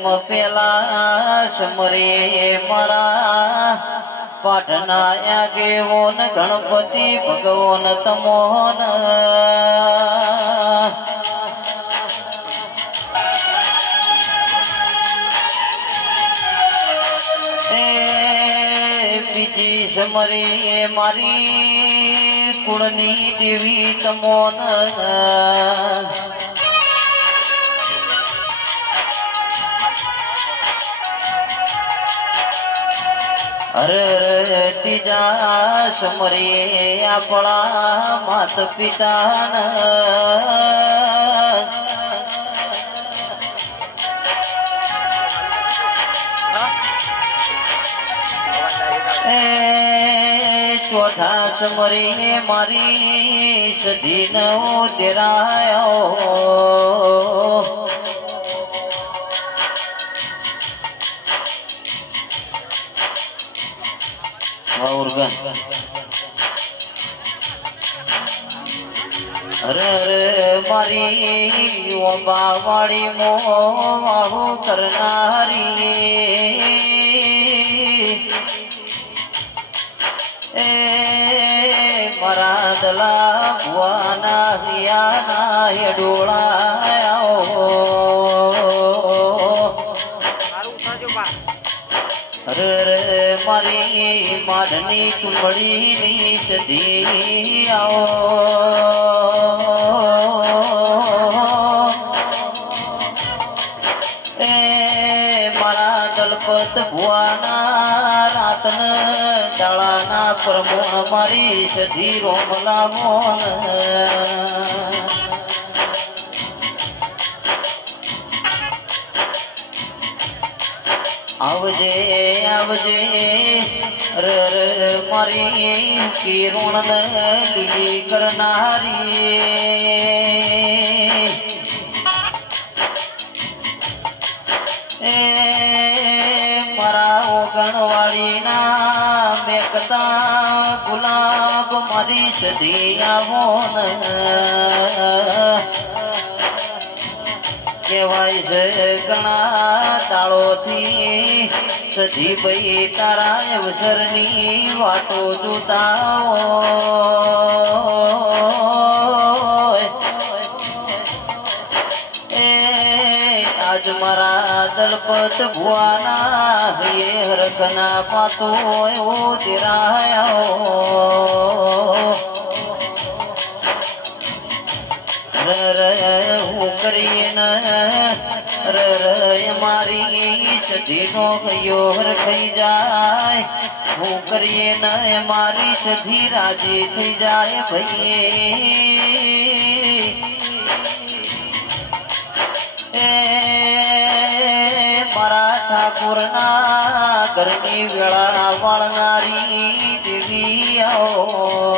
જન્મ પેલા સમરે મારા પાટના આગેવોન ગણપતિ ભગવાન તમોન બીજી સમરી મારી કુળની દેવી તમોન અરે ત્રીજા સમરી આપણા માત પિતાના ચોથા સમરી મારી સધી નો તેરાયો અરે મારી ઓબા વાળી મો વાહુ કરનારી મારા દલા ભુવાના હિયાના હેડોળાયો અરે મારી માડની તુંબડીની સધી આવો મારા દલપત ભુવાના રાતન દાળાના પ્રમોણ મારી સધી રોમલા મોન આવજે આવજે ર મારી કિરણ લીલી કરનારી મારા ઓગણવાળીના મેકતા ગુલાબ મારી સધી આવો કહેવાય છે ઘણા તાળોથી સધી ભાઈ તારા અવસરની વાતો જોતા આજ મારા દલપત ભુવાના હૈયે હરખના પાતો તેરાયો હું કરીએ ન મારી સધી નો ગયો હરખાઈ જાય હું કરીએ ન મારી સધી રાજી થઈ જાય ભાઈ મારા ઠાકોરના ઘરની વેળા વાળનારી દેવી આવો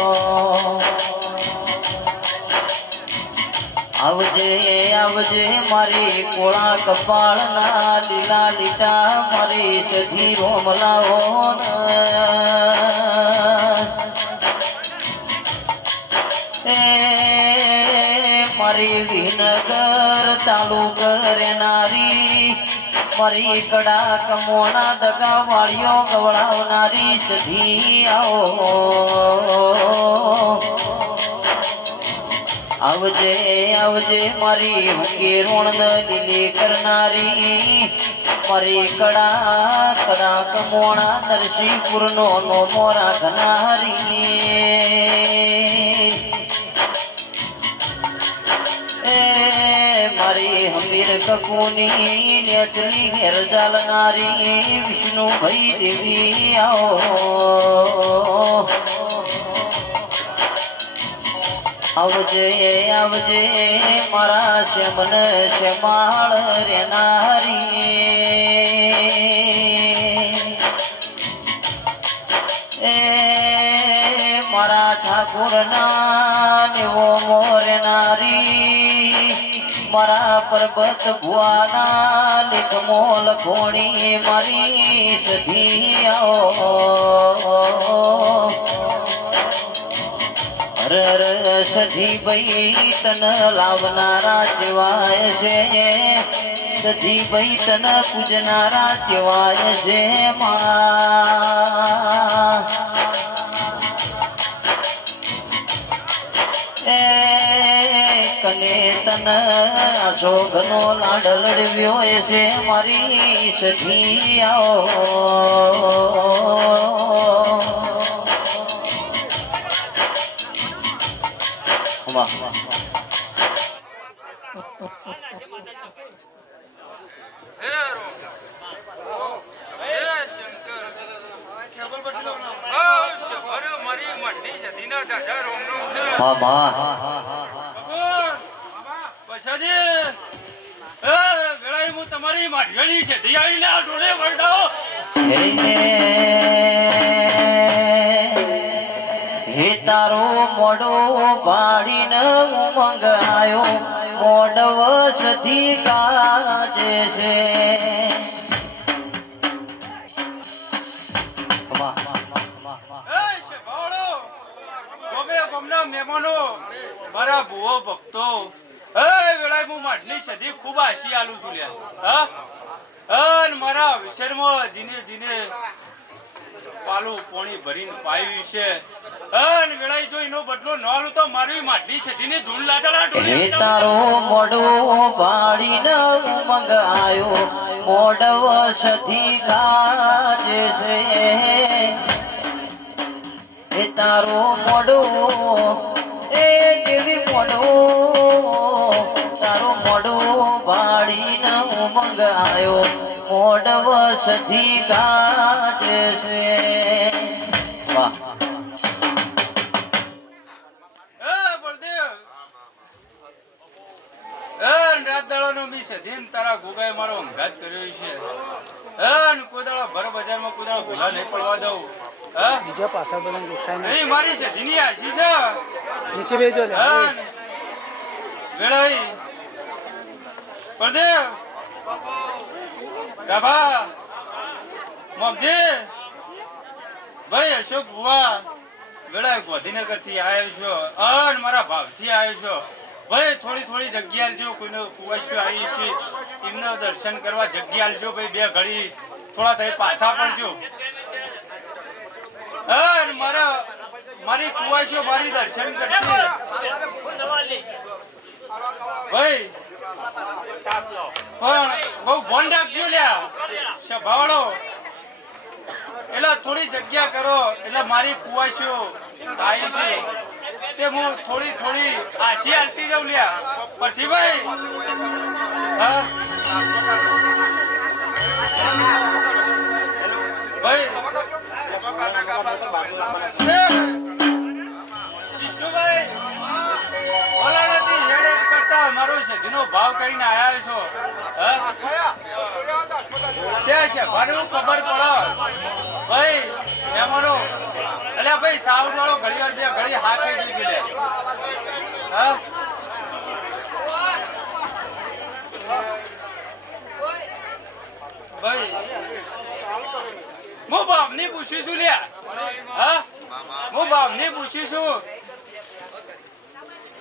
આવજે આવજે મારી કોળા કપાળના લીલા લીટા મારી સધી રોમલાઓ મારી વિનગર તાલુક રેનારી મારી કડા કમોણા દગા વાળીઓ ગવડાવનારી સધી આવો આવજે આવજે મારી હુંકી રોણ લીલી કરનારી મારી કડા કડા કમોણા નરસિંહપુર નો મોરા ઘનારી મારી હમીર કકુની નેચલી ઘેર ચાલનારી વિષ્ણુ ભાઈ દેવી આવો આવજે આવજે મારા શ્યામન શ્યામાળ રેનારી મારા ઠાકોરના નેવો મોરેનારી મારા પરબત ભુવાના લેખમો લખોણી મારી સધી આવો સધી ભાઈ તન લાવનારા જેવાય છે સજી ભાઈ તન પૂજનારા કેવાય છે માં એ કને તન અશોકનો લાડ લડવ્યો છે મારી સજી આવો વાહ તમારી માઠિયાળી છે દિયાળી ના ડોળે વળડાઓ હે તારો મોડો પાડીને ઉમંગ આયો મોડવ સધી કાજે છે મહેમાનો મારા ભુવો ભક્તો વેળાએ હું માટલી સધી ખૂબ આશી આલું છું લ્યા હા મારા વિશેરમાં જીને જીને પાલું પોણી ભરીને પાયું છે અને વેળાએ જો એનો બદલો ન આલું તો મારી માટલી સધીની ધૂળ લાદડા હે તારો મોડો પાડીને ઉમંગ આયો મોડવ સધી કાજે છે હે તારો મોડો એ દેવી મોડો તારો મોડો ભાડીને ઉમંગ આયો મોડવ સધી કાજે છે વાહ રાત દાડાનો મી સધીન તારા ગોગાએ મારો અંગાત કર્યો છે કોઈ દાડો ભર બજારમાં કોઈ દાડો ભૂલા નહીં પડવા દઉં બીજા પાછા બધા દેખાય નહીં મારી છે જીની આશી છે નીચે બેસો લે વેળાઈ પરદેવ ગાભા મોગજી ભાઈ અશોક બુવા વેળાએ ગોધીનગર થી આવ્યો છો અને મારા ભાવ થી આવ્યો છો ભાઈ થોડી થોડી જગ્યા આલજો કોઈનો કુવાસ્યો આવી છે એમનો દર્શન કરવા જગ્યા આલજો ભાઈ બે ઘડી થોડા થઈ પાછા પડજો મારી કુવાશો મારી દર્શન કરશે ભાઈ પણ બહુ ભોન રાખજો લ્યા સભાવાળો એટલે થોડી જગ્યા કરો એટલે મારી કુવાશો આવી છે તે હું થોડી થોડી આશી હાલતી જાઉં લ્યા પ્રતિભાઈ હા ભાઈ મારો સધીનો ભાવ કરીને આયા છો ખબર પડો ભાઈ મહેમાનો એટલે ભાઈ સાઉથ વાળો ઘડી વાર બે ઘડી હા કહી દીધી લે ભાઈ હું ભાવની પૂછ્યું છું લ્યા હા હું ભાવની પૂછ્યું છું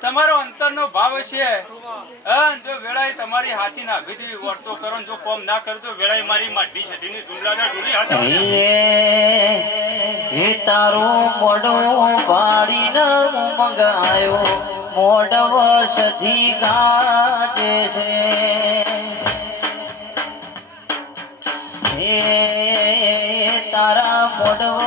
તમારો અંતરનો ભાવ છે જો વેળાએ તમારી હાચી ના ભીધી વર્તો કરો જો કોમ ના કરો તો વેળાએ મારી માટલી સધીની ધૂળાના ધૂળી હે હે તારો મોડો પાડીને ઉમંગ આયો મોડવ સધી કાજે છે હે તારા મોડવ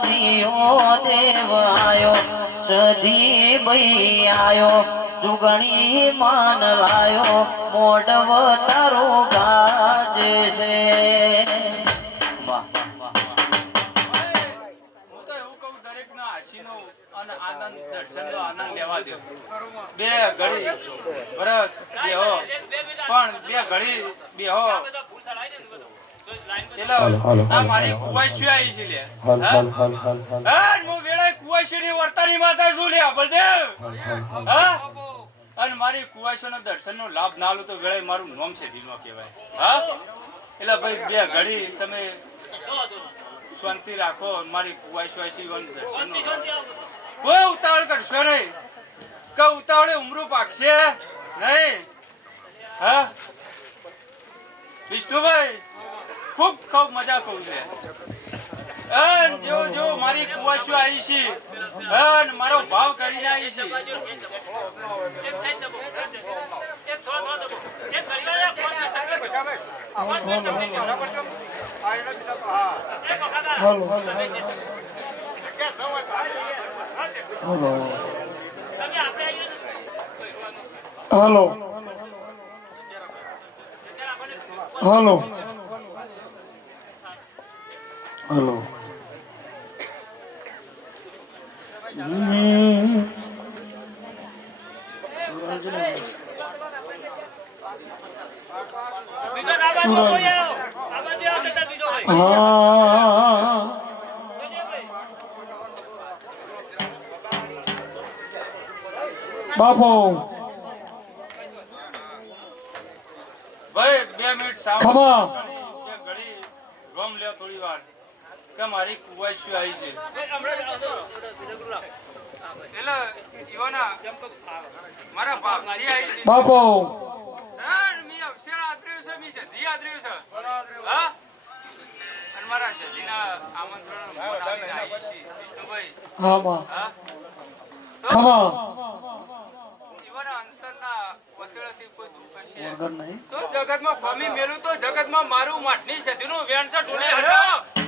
જીઓ દેવ આયો સધી બઈ આયો જુગણી માન લાયો મોડવ તારો ગાજે છે વાહ હું તો એવું કહું દરેક ના આશીનો અને આનંદ દર્શનનો આનંદ લેવા દો બે ઘડી ભરત બેહો પણ બે ઘડી બેહો મારી કુવાશી આવી છે લે હું વેળાએ કુવાશીની વર્તાની માતા છું લે બળદેવ અને મારી કુવાશીનો દર્શનનો લાભ ના લો તો વેળાએ મારું નામ છે ધીનો કહેવાય હા એટલે ભાઈ બે ઘડી તમે શાંતિ રાખો મારી કુવાશી દર્શનનો કોઈ ઉતાવળ કરશો નહીં કે ઉતાવળે ઉમરું પાકશે નહીં હા વિષ્ણુભાઈ ખૂબ ખૂબ મજા કહું છે અન જો મારી કુવાચો આવી છે અન મારો ભાવ કરીને આવી છે हेलो हेलो हेलो हाँ बापू ભાઈ 2 મિનિટ સાવ ખમા. ઘડી રોમ લે થોડી વાર કે મારી કુવાચો આવી છે એટલે ઈવાના મારા ભાવથી આવી છે बापू મી અવસર આદર્યું છે મી સધી આદર્યું છે હા અને મારા સધીના આમંત્રણ ફોન આવીને આવી છે વિષ્ણુભાઈ हाँ माँ હા खमा ઈવાના અંતરના વતળેથી કોઈ દુઃખ હશે वरदान नहीं તો જગતમાં ખમી મેલું તો જગતમાં મારું માટની સધીનું વેણ છે ઢોલી હટાવો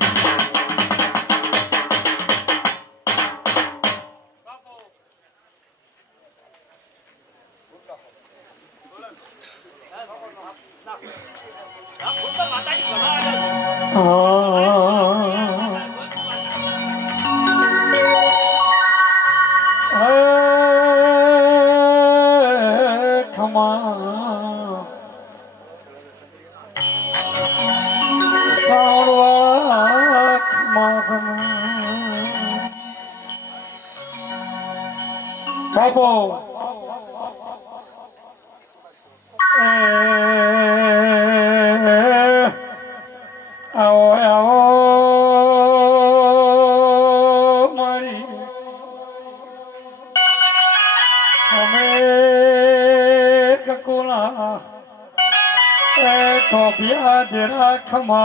खमा सावड़ा खमा बापू आओ आओ मारी हमें ककोला टोपिया तेरा खमा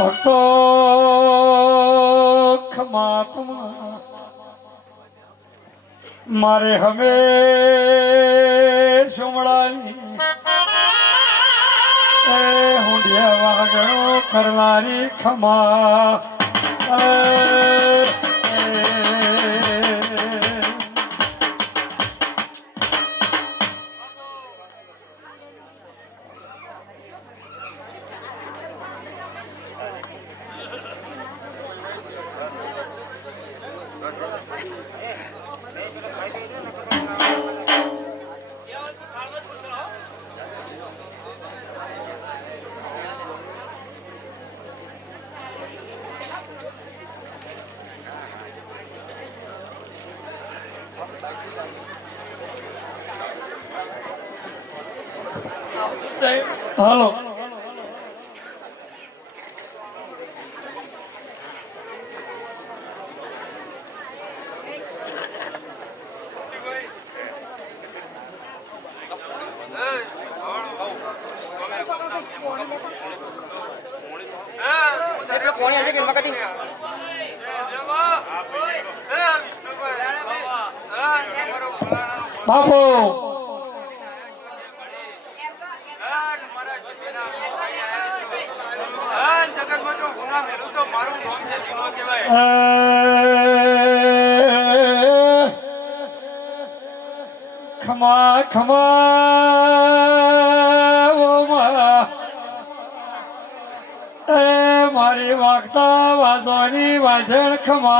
भक्तो खमात्मा मारे हमें सुमड़ाली हुंडिया वागणो करनारी खमा हेलो बापू જગતમાં જો ગુના મેલું તો મારું નામ છે દીનો કહેવાય खमा खमा ओ मारी वागता वाजवानी वाजण खमा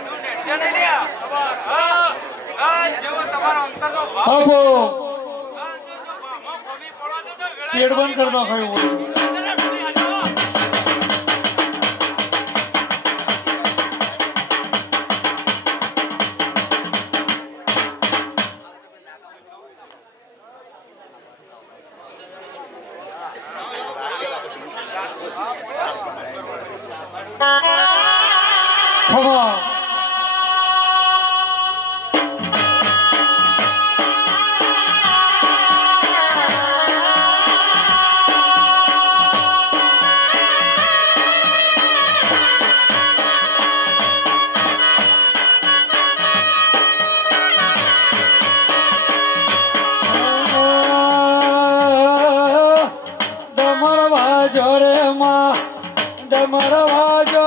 બધું નેટ્યા નહીં લ્યા. ખબર? હા. હા, જેવો તમારો અંતરનો ભાવ. બાપો હા, જો ભાવમાં ખોબી પડવા દો તો વેળાએ પેટ બંધ કરી દો ખાયું ખમા ડમરવાજો રે માં ડમરવાજો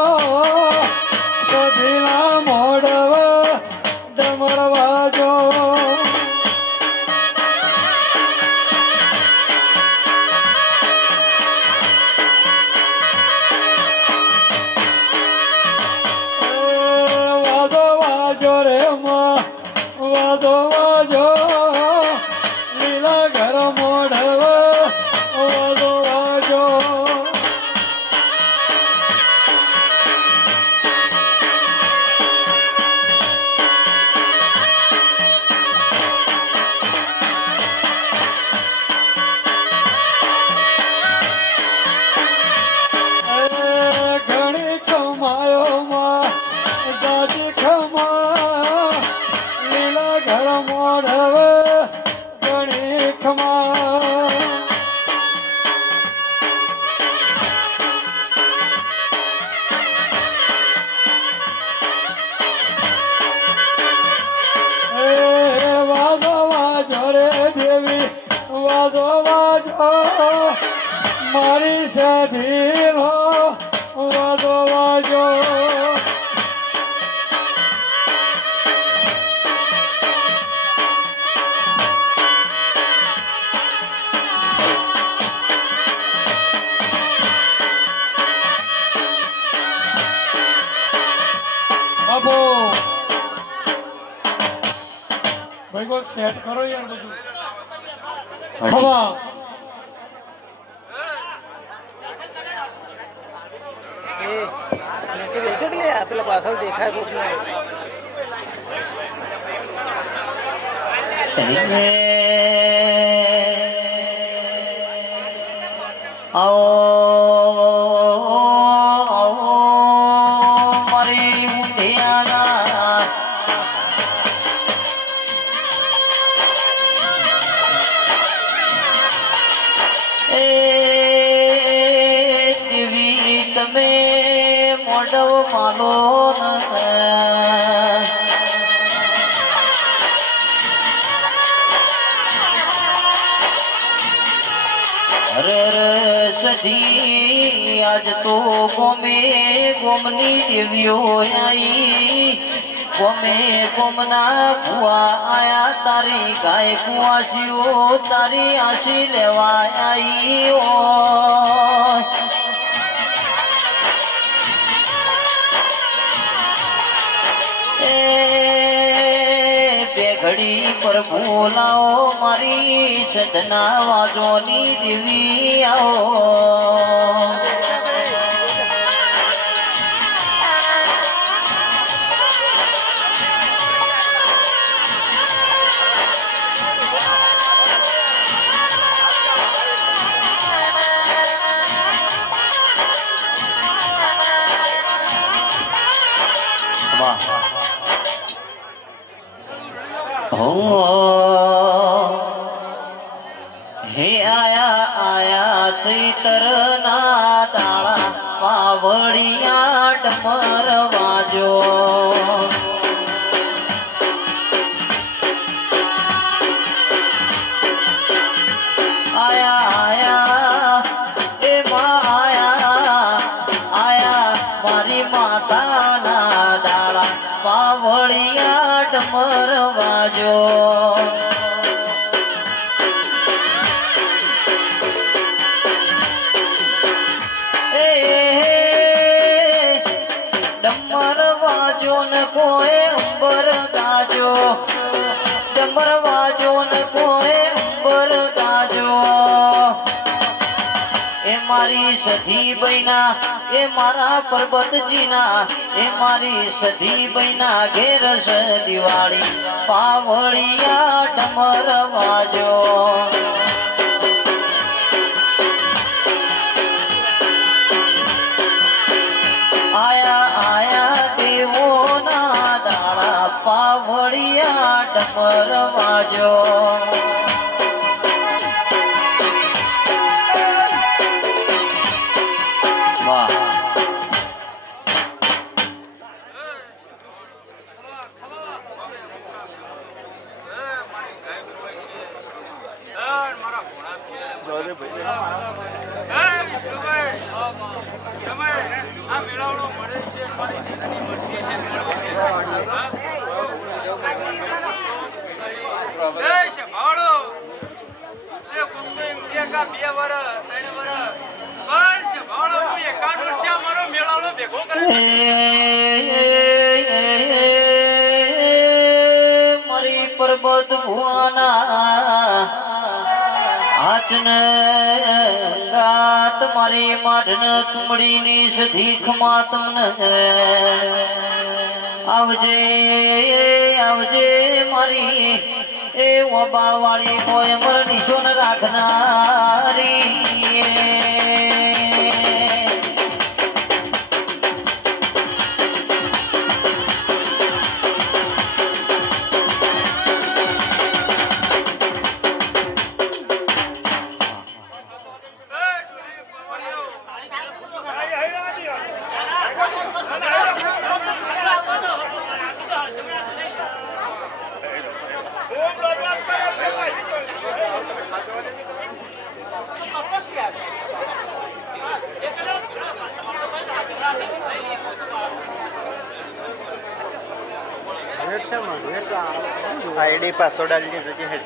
સધીના મોડવ ડમરવાજો વાજો વાજો રે માં વાજો વાજો લીલા ઘર મોઢવ વાજો વાજો ઘણી કમાયો માં દાદી ખમા લીલા ઘર મોઢવ ઘણી ખમા વાજો વાજો રે દેવી વાજો વાજો મારી સધી લો વાજો વાજો બાપો ભાઈ કોઈ સેટ કરો યાર બધું ખવા એ નીચે બેસો કે લે પેલા પાછળ દેખાય કોક ને આવો મારી ઊંધિયાના એ દેવી તમે મોઢવ માનો અરે સધી આજ તો ગોમે ગોમની દેવીઓ આઈ ગોમે ગોમના ભુવા આયા તારી ગાય કુવાસીઓ તારી આશી લેવા આઈ ઓ ઘડી પર બોલાવો મારી સદના વાજોની દેવી આવો હે આયા આયા ચૈતરના તાળા પાવડિયા ડમર વાજો આયા આયા એ માં આયા આયા મારી માતાના દાળા પાવડિયા ડમર વાજો ડમર વાજો ને કોઈ અંબર ગાજો ડમર વાજો ને કોઈ અંબર ગાજો એ મારી સધી બૈના એ મારા પરબતજીના એ મારી સધી બૈના ઘેર છે દિવાળી પાવળિયા ડમર વાજો આયા આયા દેવોના દાડા પાવળિયા ડમર વાજો વાહ આ મેળાવડો મળે છે મારી દીકરીની મરજી છે એ છે ભાવડો તે કુંડે એમ કે કા 2 વર્ષ 3 વર્ષ પણ છે ભાવડો હું એકાદ વર્ષે મારો મેળાવડો ભેગો કરે મારી પરબત ભુવાના આચન ગાત મારી માઢન તુમડીની સધીખ માં તમને આવજે આવજે મારી એ વબા વાળી મોય મર નિશોન રાખનારી आईडी पासवर्ड डालने तुझे हेड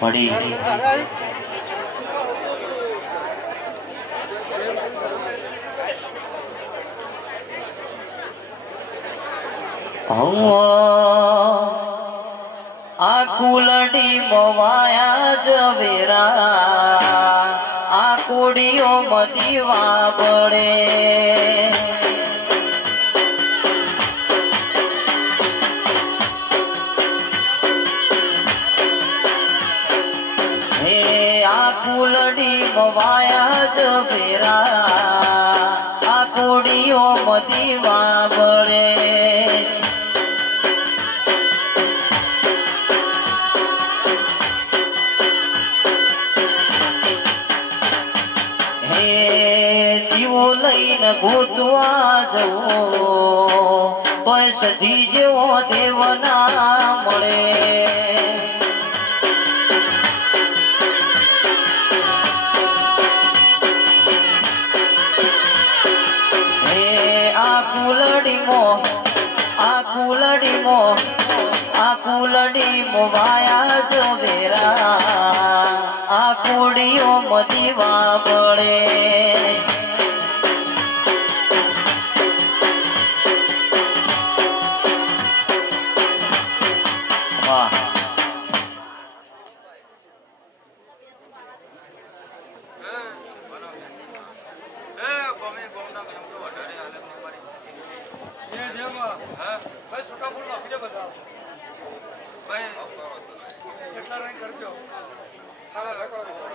પડી આ કુલડી મવાયા જવેરા આ કોડીઓ મદીવા પડે કુલડી મવાયા જવેરા આ કોડીઓ મદીવા બળે હે દીવો લઈને ગોતવા જવો તોય સધી જેવો દેવ ના મળે આ કુલડી મોવાયા જવેરા આ કોડીઓ મદીવા પડે વાહ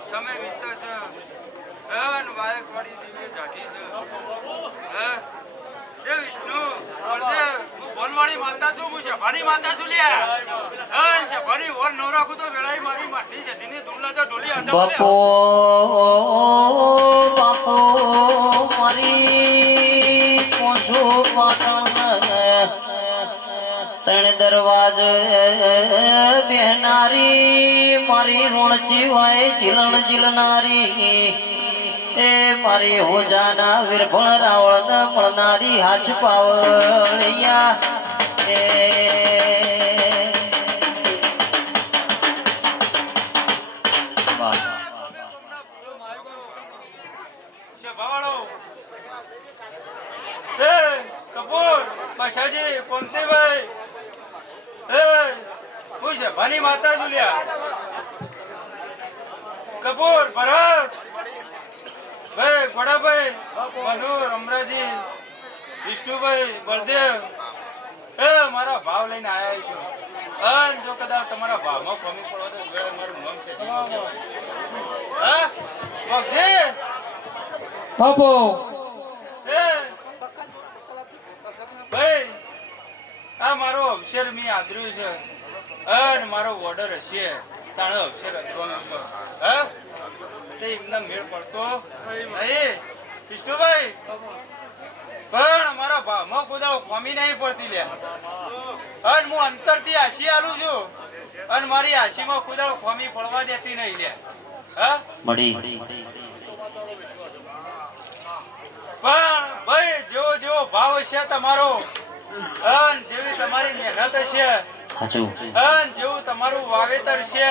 સમય વીતતો છે અન વાયક વાળી દિવ્ય જાતી છે હે એ વિષ્ણુ અર્ધે હું બોલવાળી માતા છું હું શેફાની માતા છું લ્યા અન શેફાની ઓર ન રાખું તો વેળાઈ મારી માટી છે દીની દુમલા તો ઢોલી આતા બાપો બાપો મારી પોસો પાટણ તણ દરવાજ બેહનારી મારી ઋણચી વાય જીલણ જીલનારી એ મારી હોજાના વિરભણ રાવળ મળનારી હાથ પાવળિયા એ છે ભવાળો એ કપૂર બસાજી કોંતીભાઈ એ હું છે ભાની માતા જુલિયા કપૂર ભરત ભાઈ ઘોડાભાઈ મધુર અમરાજી વિષ્ણુભાઈ બળદેવ એ મારા ભાવ લઈને આવ્યા છું અને જો કદાચ તમારા ભાવમાં ખમી પડો તો મારું નામ છે હા વખતે બાપો એ ભાઈ આ મારો અવસર મેં આદર્યું છે અને મારો ઓર્ડર હશે તાણે અવસર અદવાનો છે હા તે એમના મેળ પડતો નહીં વિષ્ણુભાઈ પણ મારા ભાવમાં કુદાળો ખમી નહીં પડતી લે અને હું અંતરથી આશી આલું છું અને મારી આશીમાં કુદાળો ખમી પડવા દેતી નહીં લે હા મળી પણ ભાઈ જેવો જેવો ભાવ હશે તમારો અને જેવી તમારી મહેનત હશે હાચું અને જેવું તમારું વાવેતર છે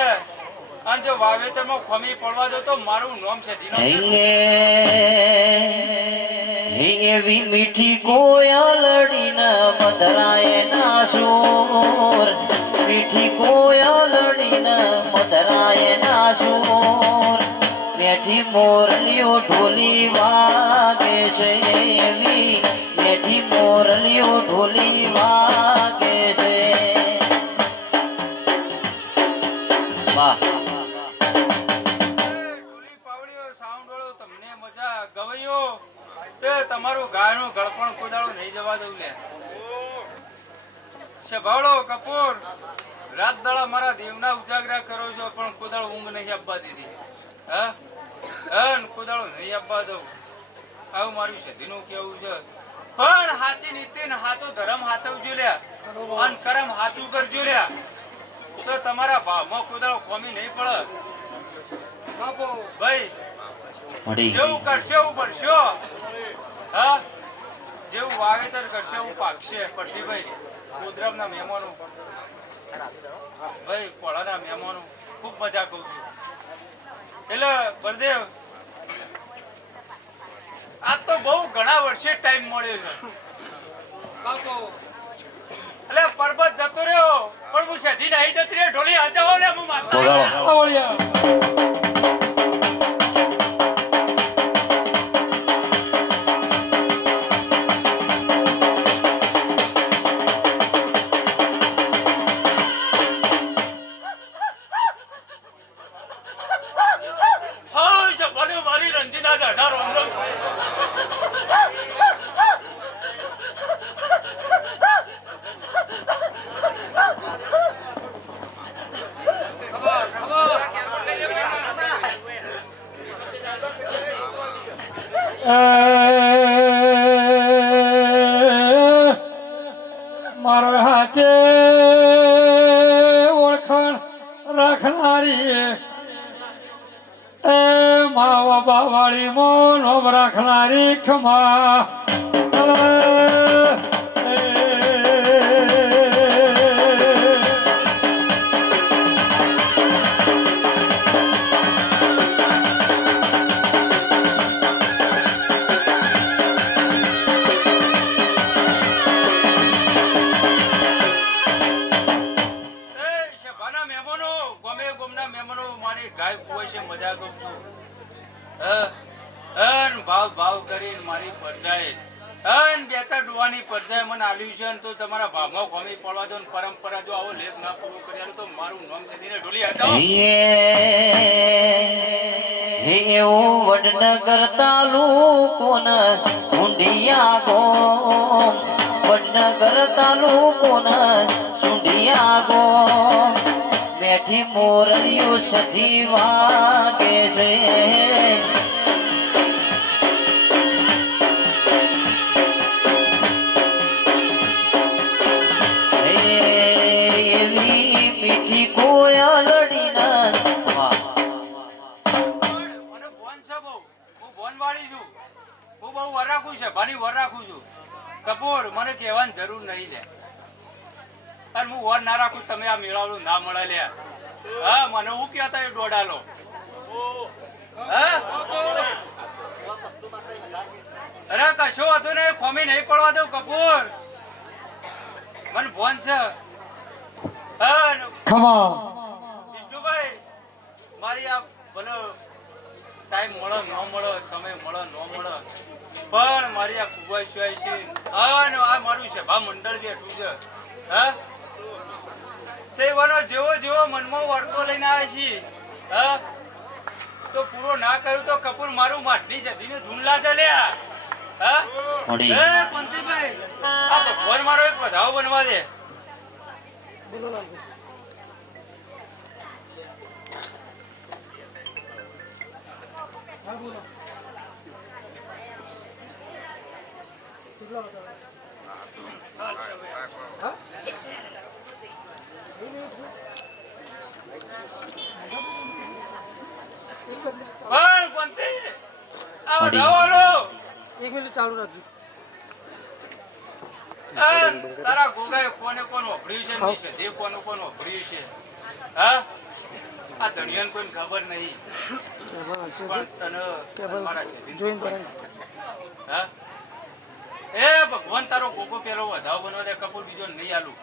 અને જો વાવેતરમાં ખમી પડવા દો તો મારું નામ છે ધીનો હે એવી મીઠી કોયલડીના મધરાય ના સુર મીઠી કોયલડીના મધરાય ના સુર મેઠી મોરલીઓ ઢોલી વાગે છે એવી મેઠી મોરલીઓ ઢોલી વાગે છે વાહ ટોલી પાવડીઓ સાઉન્ડ વાળો તમને મજા ગવૈયો તે તમારું ગાયનું ગળપણ કુદાળો નહીં જવા દઉં લે છે ભાવડો કપૂર રાત દાડા મારા દેવના ઉજાગરા કરો છો પણ કુદાળો ઊંઘ નહીં આપવા દીધી હા અને કુદાળો નહીં આપવા દઉં આવું મારું સધીનું કેવું છે પણ હાચી નીતિ ને હાચો ધર્મ હાચવજો લ્યા અને કરમ હાચું કરજો લ્યા તો તમારા ભાવમાં કુદાળો કોમી નહીં પડે બાપો ભાઈ મળી જેવું કરશે એવું ભરશો હા જેવું વાવેતર કરશે એવું પાકશે પરસીભાઈ ગોધરામના મહેમાનો ભાઈ કોળાના મહેમાનો ખૂબ મજા કહું છું એટલે બળદેવ આજ તો બહુ ઘણા વર્ષે ટાઈમ મળ્યો છે બાપો એટલે પર્વત જતો રહ્યો પણ હું સધી નહીં જતી રે ઢોલી હાચાવો ને હું માતા વગાડો આવળિયા હા સભાને મારી રંજીના દાદા રોમ રોમ મારો હાચે ઓળખાણ રાખનારી એ માવા બાવાળી મોનો રાખનારી ખમા સભાના મહેમાનો ગમે ગમના મહેમાનો મારી ગાય કુવે છે મજા કરું છું અન ભાવ ભાવ કરીને મારી પરજાએ અન બેચા ડોવાની પરજાએ મને આલ્યું છે અને તો તમારા ભાવમાં ગમી પડવા દો ને પરંપરા જો આવો લેખ ના પૂરો કર્યા તો મારું નામ કદીને ઢોલી હટાવો હે એવું વડનગર તાલુકોન સુંઢિયા ગોમ વડનગર તાલુકોન સુંઢિયા ગોમ મેઠી મોરલીઓ સધી વાગે છે એવી મીઠી કોયલડીના વાહ મને બોન છે બહુ હું બોન વાળી છું હું બહુ વર રાખું છે ભાની વર રાખું છું કપૂર મને કહેવાની જરૂર નહીં લે અને હું વર ના રાખું તમે આ મેળાવડું ના મળે લે હા મને હું કહેતા એ દોડાલો હા અરે કશો હતું ને ખોમી નહીં પડવા દઉં કપૂર મને ફોન છે વિષ્ણુભાઈ મારી આ ભલે ટાઈમ મળે ન મળે સમય મળે ન મળે પણ મારી આ કુવાઈ ચોઈ છે અને આ મારું સભા મંડળ બેઠું છે હા તે વનો જેવો જેવો મનમાં વર્તો લઈને આવે છે હા તો પૂરો ના કર્યું તો કપૂર મારું માટલી સધીને ધૂનલા ચાલ્યા હા મળી. એ પંતીભાઈ આ ભગવાન મારો એક વધાવો બનવા દે બોલો લાલભાઈ. હા બોલો. કેટલા બતાવો? હા? પણ પંતી આ વધાવો લો એક મિનિટ ચાલુ રાખજો. તારા ગોગાએ કોને કોણ વાપર્યું છે નહીં છે તે કોને કોણ વાપર્યું છે હા આ ધણિયાને કોઈને ખબર નહીં કેબલ હશે પણ તને કેબલ મારા છે જોઈન કરાવી. હા એ ભગવાન તારો ગોગો પેલો વધાવ બનવા દે કપૂર બીજો નહીં આલું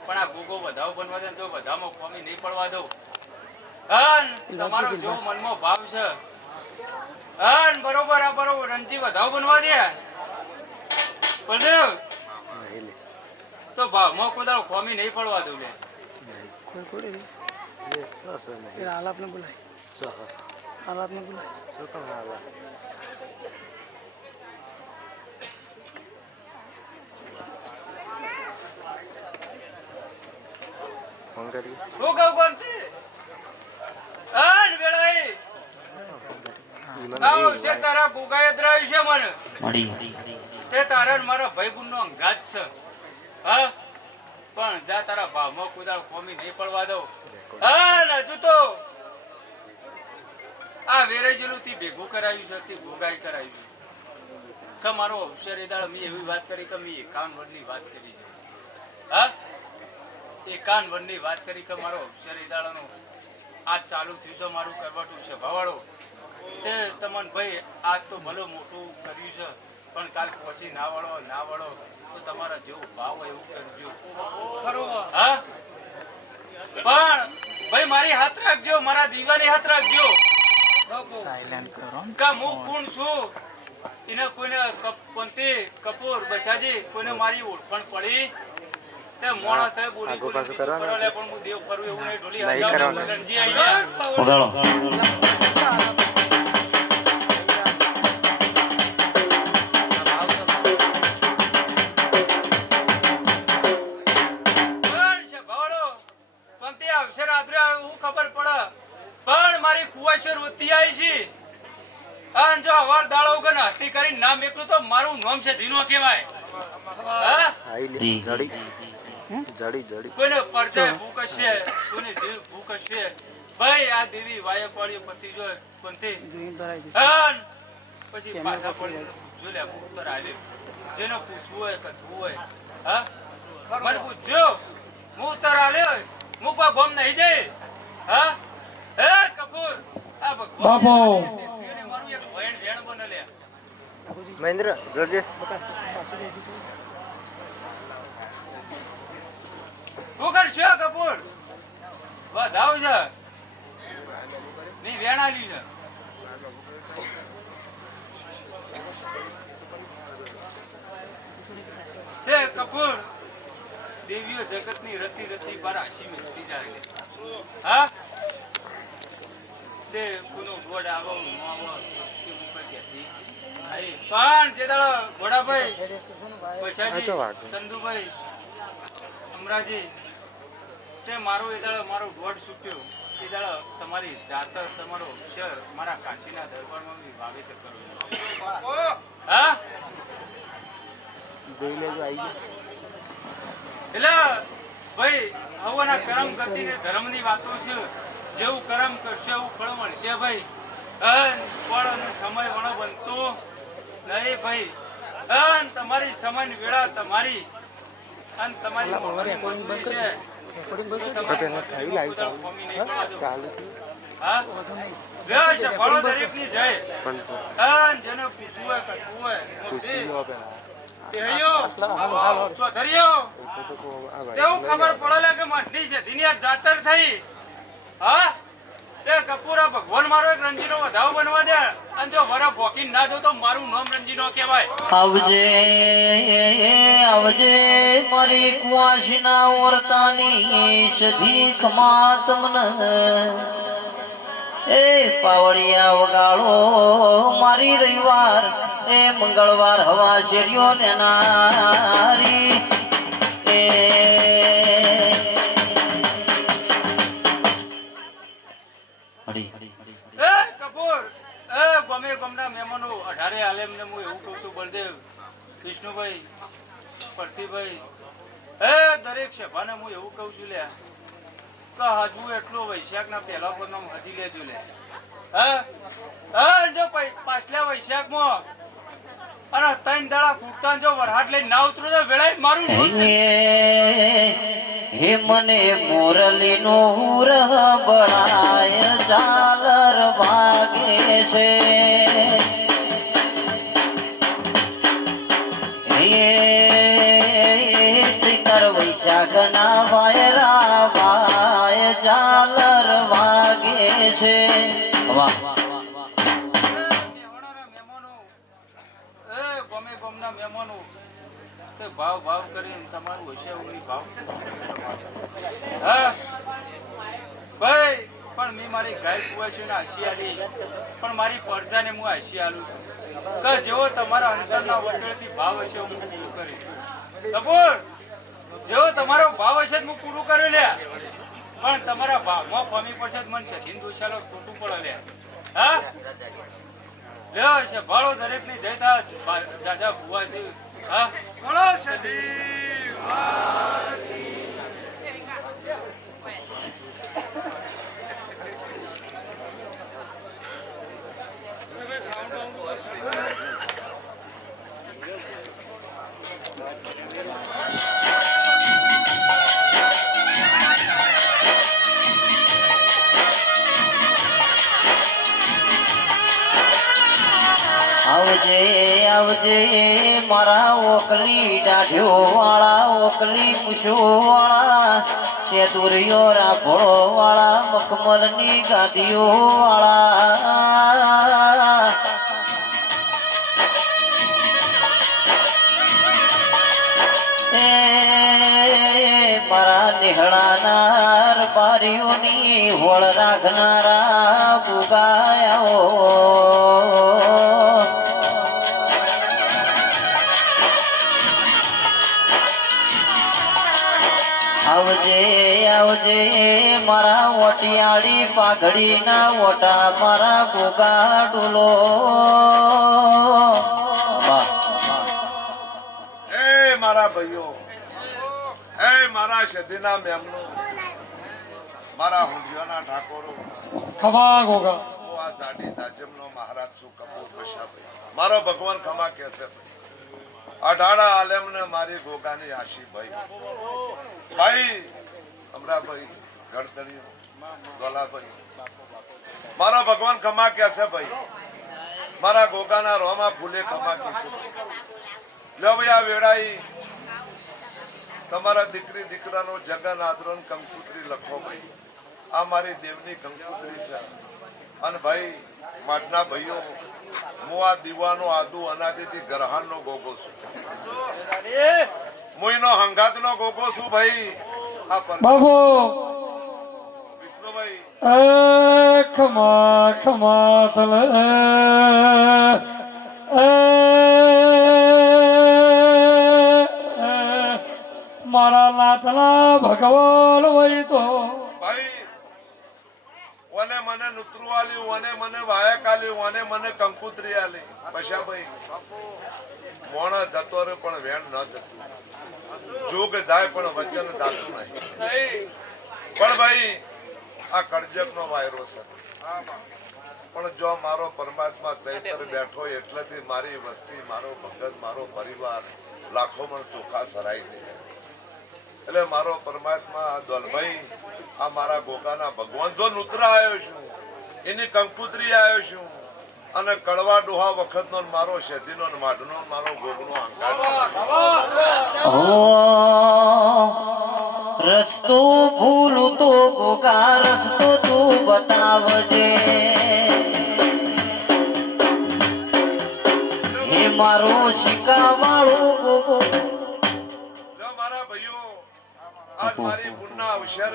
પણ આ ગોગો વધાવ બનવા દે તો વધામાં ખોમી નહીં પડવા દઉં હન તમારો જો મનમાં ભાવ છે હન બરોબર આ બરોબર રણજી વધાવ બનવા દે બળદેવ તો ભાવમાં કોદાળ ખોમી નહીં પડવા દઉં લે કોઈ કોઈ નહીં. फिर आलाप ने बुलाए आलाप ने बुलाए શું કહું કોણથી હન વેળાઈ આવો છે તારા ગોગાએ દ્રાવ્યું છે મને મળી. તે તારા ને મારા ભાઈબંધનો અંગાત છે હા પણ જા તારા ભાવમાં કુદાળ ખોમી નહીં પડવા દઉં હા હજુ તો આ વેરેજેલું થી ભેગું કરાવ્યું છે તે ભોગાઈ કરાવ્યું કે મારો અવસર એ દાળ મેં એવી વાત કરી કે મેં 51 વર્ષની વાત કરી હા 51 વર્ષની વાત કરી કે મારો અવસર એ દાળનો આજ ચાલુ થયું છે મારું કરવાટું છે ભાવાળો તે તમન ભાઈ આજ તો ભલે મોટું કર્યું છે પણ કાલ પહોંચી ના વળો તો તમારા જેવું ભાવ હોય એવું કરજો હા પણ ભાઈ મારી હાથ રાખજો મારા દીવાની હાથ રાખજો साइलेंट करो કે હું કોણ છું એને કોઈને પંતી કપૂર બસાજી કોઈને મારી ઓળખાણ પડી તે મોણસ થાય બોલી બોલી કરોલે પણ હું દેવ કરું એવું નહીં ઢોલી રણજી આવી ગયા વગાડો. પણ છે ભાવડો પંતી આવશે રાત્રે હું ખબર પડે પણ મારી કુવાશો રોતી આવી છે અને જો હવાર દાડો વગર હસ્તી કરીને નામ એકલું તો મારું નામ છે ધીનો કહેવાય હા કોઈને પરજાય ભૂખ હશે કોઈને જીવ ભૂખ હશે ભાઈ આ દેવી વાયકવાળી પતિ જો પંથી जोइन कराई दे હન પછી પાછા પડી જો લે ઉત્તર આલે જેનો પૂછવું હોય કથવું હોય હા મને પૂછજો હું ઉત્તર આલ્યો હું કોઈ ગોમ નહીં જઈ હા હે કપૂર આ ભગવાન બાપો. મારું એક વેણ વેણ બને લે મહેન્દ્ર જોજે શું કરશો કપૂર વધાવ છે નહીં વેણ આલ્યું છે તે કપૂર દેવીઓ જગતની રતી રતી પર આશી મેળવી જાય હા તે કોનો ગોડ આવો ન આવો એ ઉપર ક્યાંથી આઈ પણ જે દાડો ઘોડાભાઈ પૈસાજી ચંદુભાઈ અમરાજી તે મારો એ દાડો મારો ગોડ છૂટ્યો એ દાડો તમારી જાતર તમારો અક્ષર મારા કાશીના દરબારમાં બી વાવેતર કરો હા એટલે ભાઈ હવના કરમ ગતિ ને ધર્મની વાતો છે જેવું કરમ કરશે એવું ફળ મળશે ભાઈ ફળ અને સમય વણો બનતો નહીં ભાઈ તમારી સમયની વેળા તમારી અને તમારી મજૂરી છે તો તમારી ખોમી નહીં પડવા દો. હા જય છે ભળો દરેકની જય. અન જેને પૂછવું હોય કથવું હોય તે હૈયો ચોધરીયો તેવું ખબર પડે કે મઢની છે દિનિયા જાતર થઈ. હા તે કપૂરા ભગવાન મારો એક રંજીનો વધાવ બનવા દે અને જો વર ભોકીને ના જો તો મારું નામ રંજીનો કહેવાય. આવજે આવજે મારી કુવાસના ઓરતાની સધી ખમાત મન એ પાવડિયા વગાડો મારી રવિવાર એ મંગળવાર હવા શેરીઓ લેનારી એ એ કપૂર એ ગમે ગમના મહેમાનો 18 આલેમને હું એવું કહું છું બળદેવ વિષ્ણુભાઈ પ્રતિભાઈ એ દરેક સભાને હું એવું કહું છું લે કે હજુ એટલો વૈશાખના પહેલા પદમાં હજી લેજો લે. હા જો પાછલા વૈશાખમાં અને 3 દાડા કૂટતા જો વરહાટ લઈને ના ઉતરો તો વેળાએ મારું હે મને મુરલી નો હુર બળાય ઝાલર વાગે છે હે ચિકર વૈશાખ ના વાયરા વાય ઝાલર વાગે છે. વાહ ભાવ ભાવ કરીને તમારું હશે ભાવ. હા ભાઈ પણ મેં મારી ગાય કુવાશી ને હાસી આલી પણ મારી પરજાને હું હાસી આલું છું કે જેવો તમારા અંતરના વટેથી ભાવ હશે હું પૂરું કરી કપૂર જેવો તમારો ભાવ હશે હું પૂરું કર્યું લ્યા પણ તમારા ભાવમાં કમી પડશે મને સધીન દોષાલો ખોટું પડે લ્યા. હા લ્યો છે ભાડો દરેક ની જય થા દાદા ભુવા છે. હા બોલો સદી આવજે આવજે મારા ઓકલી દાઢ્યો વાળા ઓકલી મૂછો વાળા સેતુરિયો રાખોળો વાળા મખમલની ગાદીઓ વાળા એ મારા નિહળાના રબારીઓની હોળ રાખનારા ગુગાયાઓ આવજે આવજે મારા ઓટિયાળી પાઘડી ના ઓટા મારા ગોગા ડુલો. એ મારા ભાઈઓ એ મારા સદીના મેમનો મારા હુંડિયાના ઠાકોરો ખમા ગોગા હું આ દાઢી તાજમનો મહારાજ છું કપૂર બશાભાઈ મારો ભગવાન ખમા કહેશે અઢાડા આલેમને મારી ગોગાની આશી ભાઈ અમરાભાઈ ગણતરીઓ ગોલાભાઈ મારા ભગવાન ખમા કહેશે ભાઈ મારા ગોગાના રોમા ફૂલે ખમા કહેશે. લો ભાઈ આ વેળાઈ તમારા દીકરી દીકરાનો જગન આદરોન કંકુત્રી લખો ભાઈ આ મારી દેવની કંકુત્રી છે અને ભાઈ માટના ભાઈઓ હું આ દીવાનો આદુ અનાદિથી ગ્રહણનો ગોગો છું મુઈનો હંગાતનો ગોગો છું ભાઈ આ બાબુ વિષ્ણુભાઈ એ ખમા ખમા તલે મારા નાથના ભગવાન હોય તો ભાઈ ઓને મને નુતરું આલ્યું ઓને મને વાયક આલ્યું ઓને મને કંકુત્રી આલી પછા ભાઈ મોણ જતો રે પણ વેણ ન જતું જોગ જાય પણ વચન જાતું નહીં પણ ભાઈ આ કળજક નો વાયરો છે પણ જો મારો પરમાત્મા ચૈતર બેઠો એટલેથી મારી વસ્તી મારો ભગત મારો પરિવાર લાખો પણ ચોખા સરાઈ દે એટલે મારો પરમાત્મા દોલભાઈ આ મારા ગોગાના ભગવાન જો નુતરા આવ્યો છું એની કંકુતરી આવ્યો છું અને કડવા ડોહા વખતનો ને મારો શેતીનો ને માઢનો ને મારો ગોગનો અંકાર હો રસ્તો ભૂલું તો ગોગા રસ્તો તું બતાવજે હે મારો શિકાવાળો ગોગો લો મારા ભાઈઓ આજ મારી પુણ્ય અવસર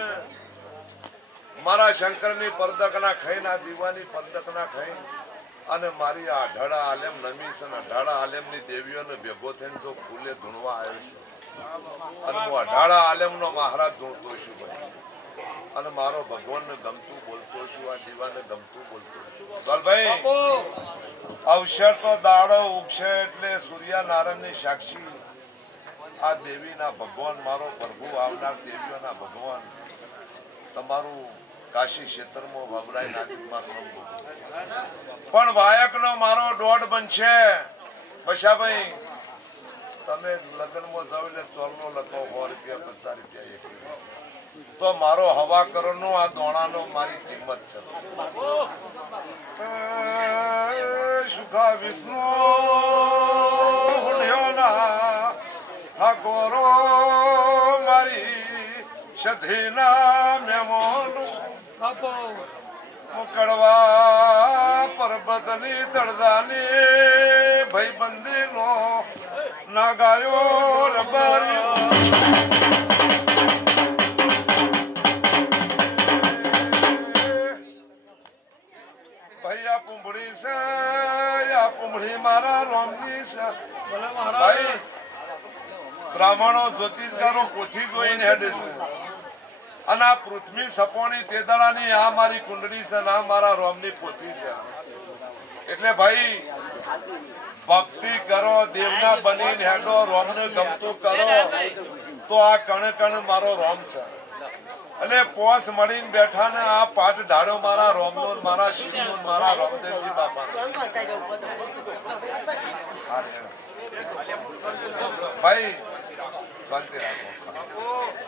મારા શંકરની પરદકના ખાઈને આ દીવાની પરદકના ખાઈને અને મારી આ અઢાડા આલેમ નમી છે ને અઢાડા આલેમની દેવીઓને ભેગો થઈને જો ફૂલે ધૂણવા આવ્યો છું અને હું અઢાડા આલેમનો મહારાજ ધૂણતો છું ભાઈ અને મારો ભગવાનને ગમતું બોલતો છું આ દીવાને ગમતું બોલતો છું ચાલ ભાઈ અવસર તો દાડો ઉગશે એટલે સૂર્યનારાયણની સાક્ષી આ દેવીના ભગવાન મારો પ્રભુ આવનાર દેવીઓના ભગવાન તમારું કાશી ક્ષેત્રમાં વબરાઈ નાગરિકમાં પણ વાયકનો મારો દોઢ બનશે બશાભાઈ તમે લગ્નમાં જાવ એટલે ચોરનો લખો 100 રૂપિયા 50 રૂપિયા તો મારો હવા કરોડનો આ દોણાનો મારી કિંમત છે સુખા વિષ્ણુ હુણ્યોના ઠાકોરો મારી સધીના મેમોનું કડવા પર્વતની તળદાની ભાઈબંધીનો નાગાયો રબારી ભાઈ આ પૂંભળી છે આ પૂંભળી મારા રોમની છે ભાઈ બ્રાહ્મણો જ્યોતિષકારો પોથી જોઈને હેડે છે અને આ પૃથ્વી સપોણી તેદાળાની આ મારી કુંડળી છે ને આ મારા રોમની પોથી છે એટલે ભાઈ ભક્તિ કરો દેવના બનીને હેડો રોમને ગમતું કરો તો આ કણ કણ મારો રોમ છે અને પોસ મળીને બેઠા ને આ પાઠ ઢાળો મારા રોમનો ને મારા શિવનો ને મારા રોમદેવજી બાપા ભાઈ શાંતિ રાખો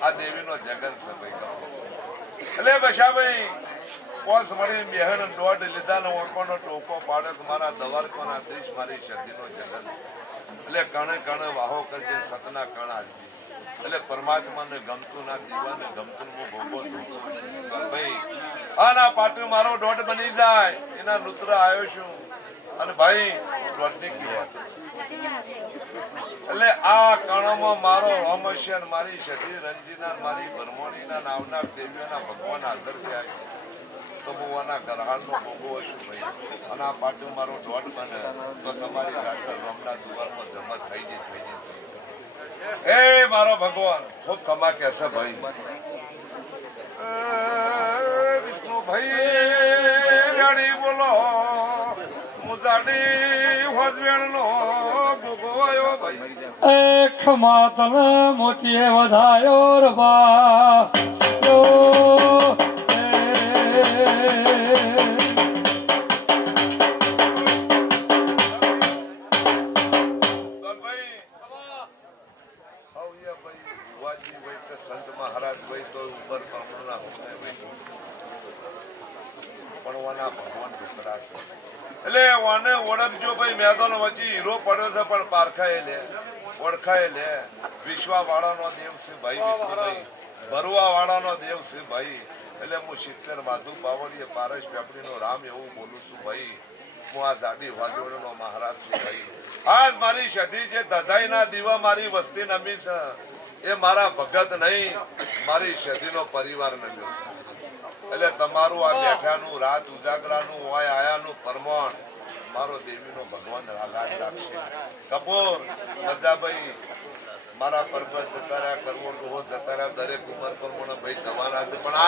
આ દેવીનો જગન છે ભાઈ એટલે બશાભાઈ પોસ મળી બેહન દોઢ લીધા ને ઓળકોનો ટોકો પાડે મારા દવારકોના દેશ મારી શક્તિનો જગન એટલે કણે કણે વાહો કરજે સતના કણ આજજી એટલે પરમાત્માને ગમતું ના દીવાને ગમતું હું ભોગવો ભાઈ આના પાટું મારો દોઢ બની જાય એના નુત્ર આવ્યો છું અને ભાઈ દોઢની કિંમત એટલે આ કણોમાં મારો રોમશ્ય મારી સતી રંજીના મારી ભરમોણીના નાવના દેવીઓના ભગવાન હાજર થયા તો હું આના ગરહાળનો ભોગવો છું ભાઈ અને આ પાટું મારો દોઢ બને તો તમારી ગાંઠર રોમના દુવારમાં જમા થઈ જાય હે મારો ભગવાન ખૂબ કમા કેસે ભાઈ વિષ્ણુ ભાઈ ગાડી બોલો મુજાડી હોજવેણનો ભોગવાયો ભાઈ એ ખમાતલ મોતીએ વધાયો રબા સંત મહારાજ ભાઈ તો ઉપર પામણા હોય પણ ઓના ભગવાન દુખડા છે એટલે ઓને ઓળખજો ભાઈ મેદાન વચ્ચે હીરો પડ્યો છે પણ પારખાય લે ઓળખાય લે વિશ્વા વાળાનો દેવ છે ભાઈ વિષ્ણુભાઈ ભરવા વાળાનો દેવ છે ભાઈ એટલે હું 70 માધુ બાવળીએ પારસ પેપડીનો રામ એવું બોલું છું ભાઈ હું આ જાડી વાજોડનો મહારાજ છું ભાઈ આજ મારી સધી જે ધજાઈના દીવા મારી વસ્તી નમી છે એ મારા ભગત નહીં મારી સધીનો પરિવાર નમ્યો છે એટલે તમારું આ બેઠાનું રાત ઉજાગરાનું હોય આયાનું પરમાણ મારો દેવીનો ભગવાન રાગાજ રાખશે કપૂર મજાભાઈ મારા પર્વત જતા રહ્યા કરવો ડોહો જતા રહ્યા દરેક ઉંમર પ્રમાણે ભાઈ જવાના છે પણ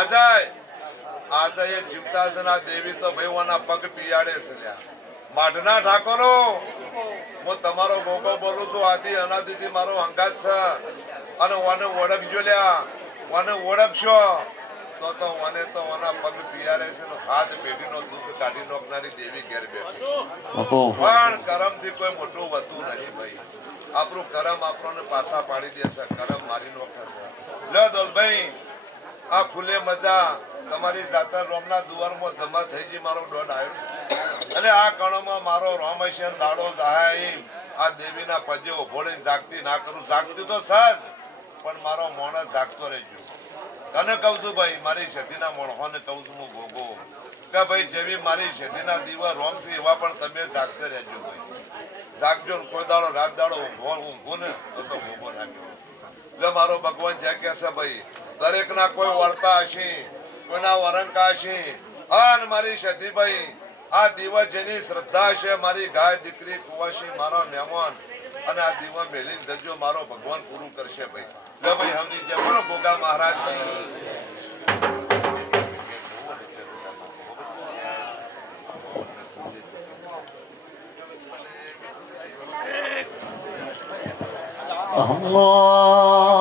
આજે એ જીવતા છે આ દેવી તો ભાઈ ઓના પગ પિયાડે છે ત્યાં માઢના ઠાકોરો હું તમારો ગોગો બોલું છું આદિ અનાદિથી મારો હંગાત છે અને ઓને ઓળખજો લ્યા ઓને ઓળખશો તો ઓને તો ઓના પગ પિયારે છે ને હાથ પેઢીનો દૂધ કાઢી નાખનારી દેવી ઘેર બેઠી પણ કરમથી કોઈ મોટું વધતું નહીં ભાઈ આપણું કરમ આપણને પાછા પાડી દેશે કરમ મારી નાખે લે દોલભાઈ આ ફૂલે મજા તમારી જાતર રોમના દુવારમાં જમા થઈ ગઈ મારો દોડ આવ્યો અને આ કણોમાં મારો રોમ હશે ને દાડો જાય આ દેવીના પજે ઉભો રહીને જાગતી ના કરું જાગતી તો સહજ પણ મારો મોણસ જાગતો રહેજો તને કહું છું ભાઈ મારી શેતીના મોણહોને કહું છું હું ભોગો કે ભાઈ જેવી મારી શેતીના દીવા રોમ છે એવા પણ તમે જાગતે રહેજો ભાઈ જાગજો ને કોઈ દાડો રાત દાડો ઊંઘું ને તો ભોગો નાખ્યો જો મારો ભગવાન જે કે છે ભાઈ દરેક ના કોઈ વર્તા હશે કોઈના વરંકા હશે અને મારી શેતીભાઈ આ દીવા જેની શ્રદ્ધા છે મારી ગાય દીકરી કુવાસી મારા મહેમાન અને આ દીવા મેલી જજો મારો ભગવાન પૂરું કરશે ભાઈ જો ભાઈ હમની જે બોલો ભોગા મહારાજ Allah